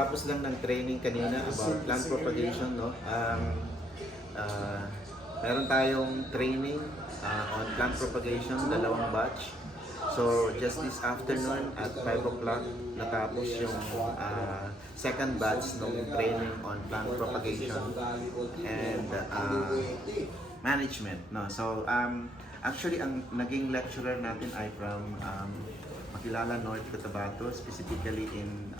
Tapos lang ng training kanina about plant propagation, no? Meron tayong training on plant propagation, dalawang batch. So just this afternoon at 5 o'clock natapos yung second batch ng training on plant propagation and management, no? So actually ang naging lecturer natin ay from Makilala, North Cotabato, specifically in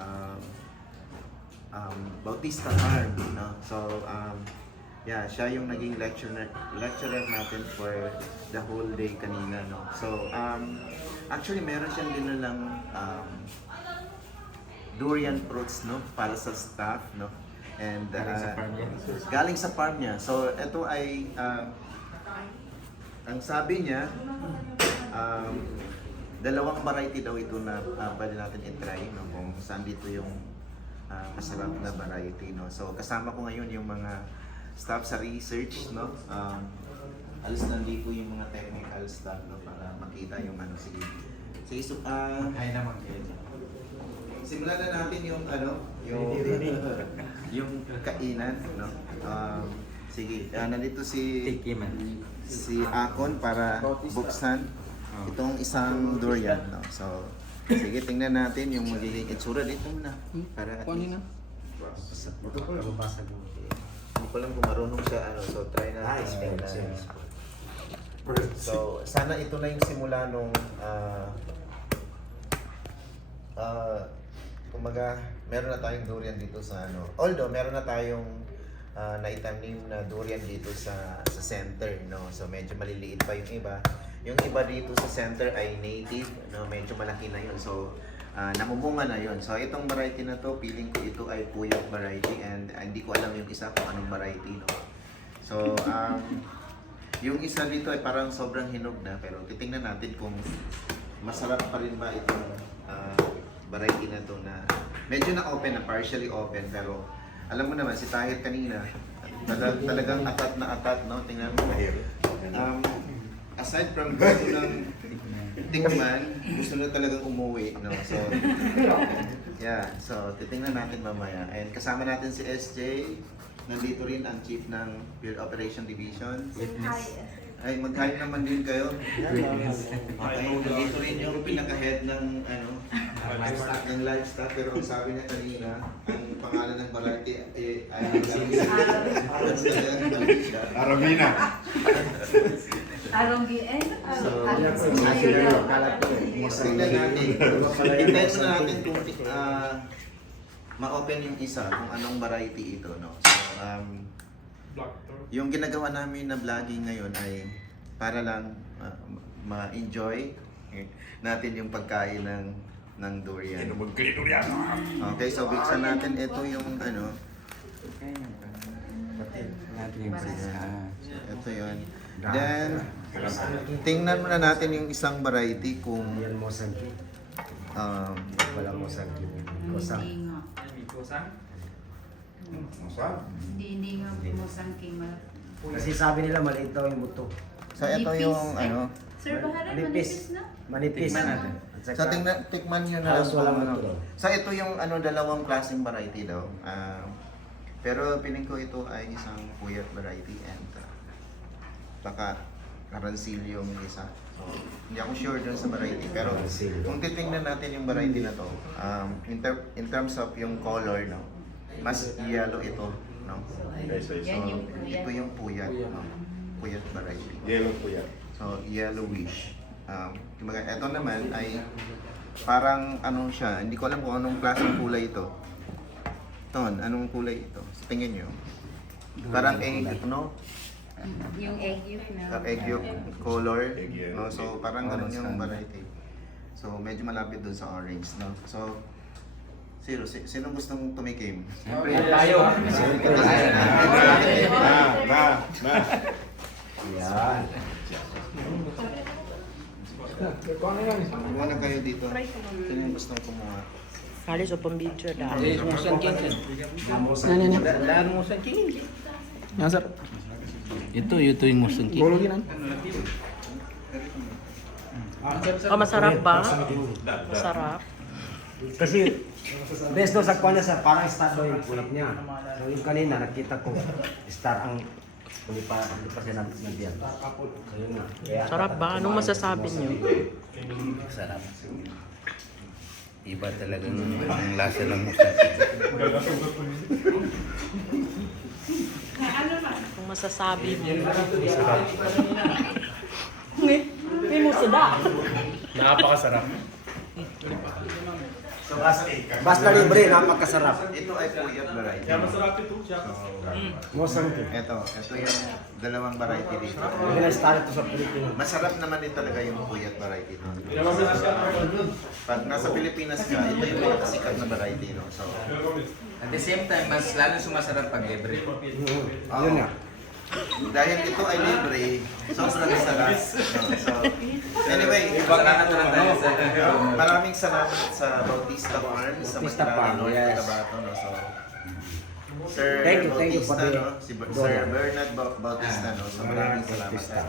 Bautista Farm, no? So yeah, siya yung naging lecturer natin for the whole day kanina, no? So actually meron siyang dinalang durian fruits, no, para sa staff, no? And galing sa farm niya. So ito ay ang sabi niya dalawang variety daw ito na pwede natin i-try, no, kung saan dito yung masarap na variety, no. So kasama ko ngayon yung mga staff sa research, no. Alas nandito yung mga technical staff, no, para makita yung ano. Sige. So Ay naman kayo. simulan na natin yung yung kainan, no. Sige, nandito si Akon para buksan itong isang durian, no. So sige, tingnan natin yung magiging itsura dito muna para Kunin na. hindi ko lang kung marunong siya, ano, so try natin. So sana ito na yung simula nung kumaga meron na tayong durian dito sa ano. Although meron na tayong naitanim na durian dito sa center, no. So medyo maliliit pa yung iba. Yung iba dito sa center ay native, no, medyo malaki na yun. So namumunga na yun. So itong variety na to, feeling ko ito ay puyok variety and hindi ko alam yung isa kung anong variety, no. So yung isa dito ay parang sobrang hinog na, pero titingnan natin kung masarap pa rin ba itong variety na to, na medyo na open, na partially open, pero alam mo naman si Tahir kanina talagang atat, no. Tingnan mo. Aside from gusto ng tikman, gusto na talagang umuwi, no. So yeah, so titingnan natin mamaya. And kasama natin si SJ. Nandito rin ang chief ng Field Operation Division. Ay, mag-hi naman din kayo. Okay, nandito rin yung pinaka-head ng ng livestock, pero ang sabi niya kanina, ang pangalan ng variety ay Arabina. So, tingnan natin. Hintayin mo natin kung ma-open yung isa, kung anong variety ito, no. So, yung ginagawa namin na vlogging ngayon ay para lang ma-enjoy natin yung pagkain ng durian. Okay, so buksan natin ito yung ano. Ito yun. Then, tingnan muna natin yung isang variety kung Yan Mosangki. Wala Mosangki. Kosang. Hindi nga Mosangki. Kasi sabi nila maliit daw yung buto. so ito yung ano. Sir Baharan, manipis na? Manipis. Tikman natin. At So saka, tikman nyo na lang halos walang kung ano. natural. So ito yung ano, dalawang klaseng variety daw. Pero piling ko ito ay isang puyat variety and baka karansil yung isa. So hindi ako sure dun sa variety. Pero kung titingnan natin yung variety na to, in terms of yung color, no, mas yellow ito, no. So Yan yung ito yung puyat, no. Puyat variety. Yellow po yan. So, yellowish. Kumbaga, ito naman ay parang anong siya, hindi ko alam kung anong klaseng kulay ito. Ton, anong kulay ito? Sa tingin nyo? Parang egg, no? Yung egg yolk na. Egg yolk color. Egg yolk. No? So, parang ganun yung variety. So, medyo malapit dun sa orange, no? So, sino gustong tumikim? tayo. Na. Yan. Muna kayo dito. Sino yung gustong kumuha? Kali sa pambidyo dah. Daan Mosangki. Yang sir. Ito yung musangki. Oh, masarap ba? Masarap. Kasi, best daw sa kuha niya sa parang star daw yung pulap niya. So yung kanina, nakita ko, star ang hindi pa siya nabigyan. So yun nga. Kaya, Sarap ba? Anong masasabi niyo? Sarap. Iba talagang ang lasa ng musang king. Anong masasabi niyo? Sarap. May musada. Napakasarap. So, basta libre, napakasarap. ito ay puyat variety. Mosang king. Ito yung dalawang variety dito. Hindi na star ito sa Pilipinas. Masarap naman din talaga yung puyat variety. No? Pag nasa Pilipinas ka, ito yung pinakasikat na variety. No? So, At the same time, mas lalo sumasarap pag libre. Yun nga. dahil ito ay libre, sobrang sarap. No? So, anyway, Salamat na lang tayo sa maraming salamat sa Bautista Farm, sa Bautista Matilala Farm, North, yes. Cotabato. No? So, Sir Thank you Bautista, for the no? Si Sir donor. Bernard Bautista, no? So maraming salamat. Bautista.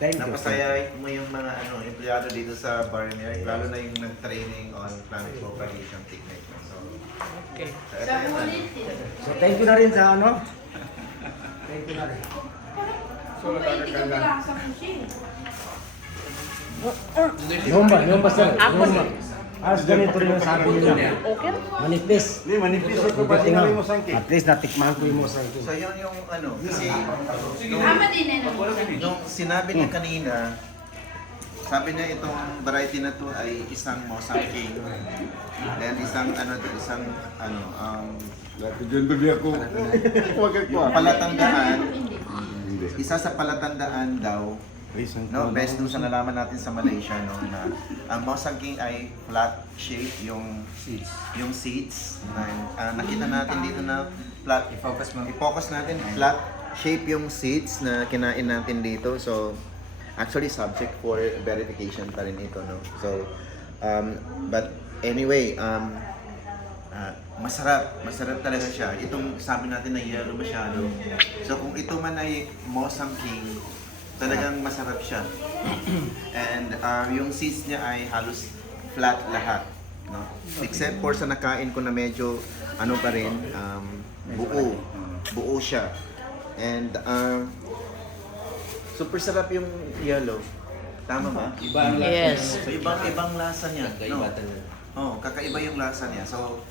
Thank you. Napasaya mo yung mga empleyado dito sa Barnier, lalo na yung nag-training on plant propagation technique. No? So, Okay. ito yun. So thank you na rin sa ano. Thank you na rin. Nyomba sir. Nyomba. As ganito rin ang sabi nila. Okay? Manipis. Hindi, manipis ito pa Buti nga. yung musang king. At least natikman ko yung musang king. So yun yung kasi Ama din na naman. nung sinabi niya kanina, sabi niya itong variety na to ay isang Mosang King. Then isang Dati dyan doon ako. Huwag ako. palatandaan, Hindi. isa sa palatandaan daw, no, best dun sa nalaman natin sa Malaysia, no, na ang Mosang King ay flat shape yung seeds. Na, nakita natin dito na flat. I-focus natin, flat shape yung seeds na kinain natin dito. So, actually subject for verification pa rin ito, no. So, but anyway, masarap talaga siya. Itong sabi natin na yellow masyado. So, kung ito man ay Mosang King, talagang masarap siya. And yung seeds niya ay halos flat lahat, no? Except for sa nakain ko na medyo pa rin, buo siya. And super sarap yung yellow. Tama ba? Iba ang lasa. Yes. So ibang lasa niya, no? Kakaiba talaga. Oh, kakaiba yung lasa niya. So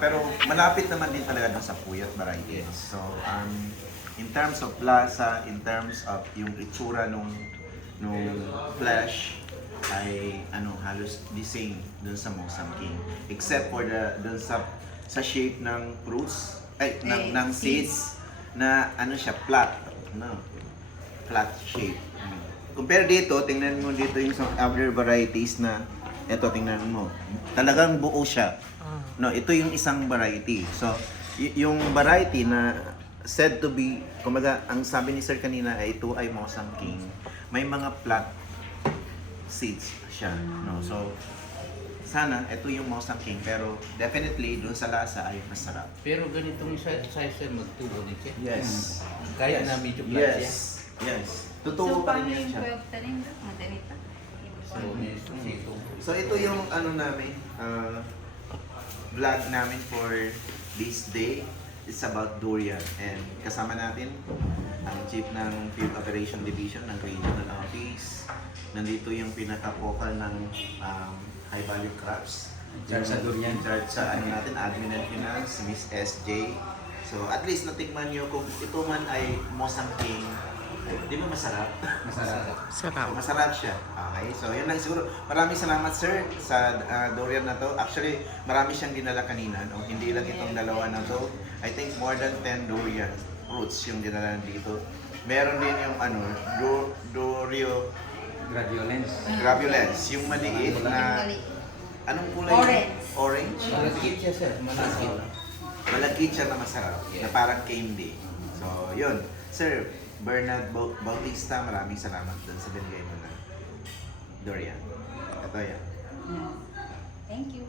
pero malapit naman din talaga dun sa puyat variety. So in terms of lasa, in terms of yung itsura nung flesh ay halos the same dun sa Mosang King, except for dun sa shape ng fruits ng seeds na siya flat, no, flat shape. Compare dito, tingnan mo dito yung some other varieties na tingnan mo, talagang buo siya. No, ito yung isang variety. So yung variety na said to be, kumaga, ang sabi ni Sir kanina ay ito ay Mosang King, may mga flat seeds siya, no? So, sana ito yung Mosang King, pero definitely dun sa lasa ay masarap. Pero ganitong size magtubo din siya. Yes. Kahit na medyo flat siya. Yes. So, Totoo pa paano rin yan yung siya. pwede tanin doon? Madanita. So, ito. So, ito yung namin, vlog namin for this day. It's about durian, and kasama natin ang chief ng Field Operation Division ng Regional Office. Nandito yung pinaka-focal ng High Value Crops. In charge sa durian. In charge sa natin, Admin and Finance, Miss SJ. So at least natikman nyo kung ito man ay Mosang King. Di ba masarap? Masarap. Sarap. Masarap siya. Okay, so yun lang siguro. Maraming salamat sir sa durian na to. Actually, marami siyang dinala kanina. No? Hindi lang itong dalawa na to. I think more than 10 durian fruits yung dinala dito. Meron din yung Dorio gravulence, yung maliit na anong kulay? Orange. Orange? Malagkit siya, sir. Malagkit. Malagkit siya na masarap, na parang candy. So, yun. Sir, Bernard Bautista, maraming salamat dun sa binigay mo na durian. Ito yan. Thank you.